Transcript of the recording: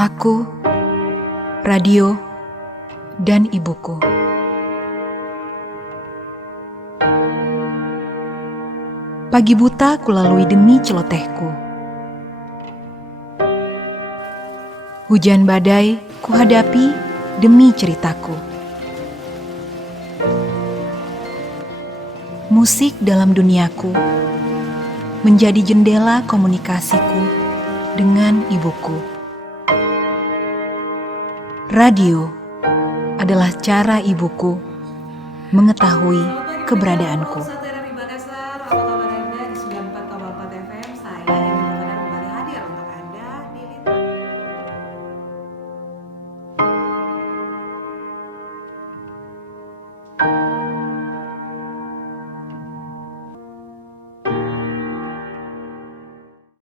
Aku, radio, dan ibuku. Pagi buta kulalui demi celotehku. Hujan badai kuhadapi demi ceritaku. Musik dalam duniaku menjadi jendela komunikasiku dengan ibuku. Radio adalah cara ibuku mengetahui keberadaanku.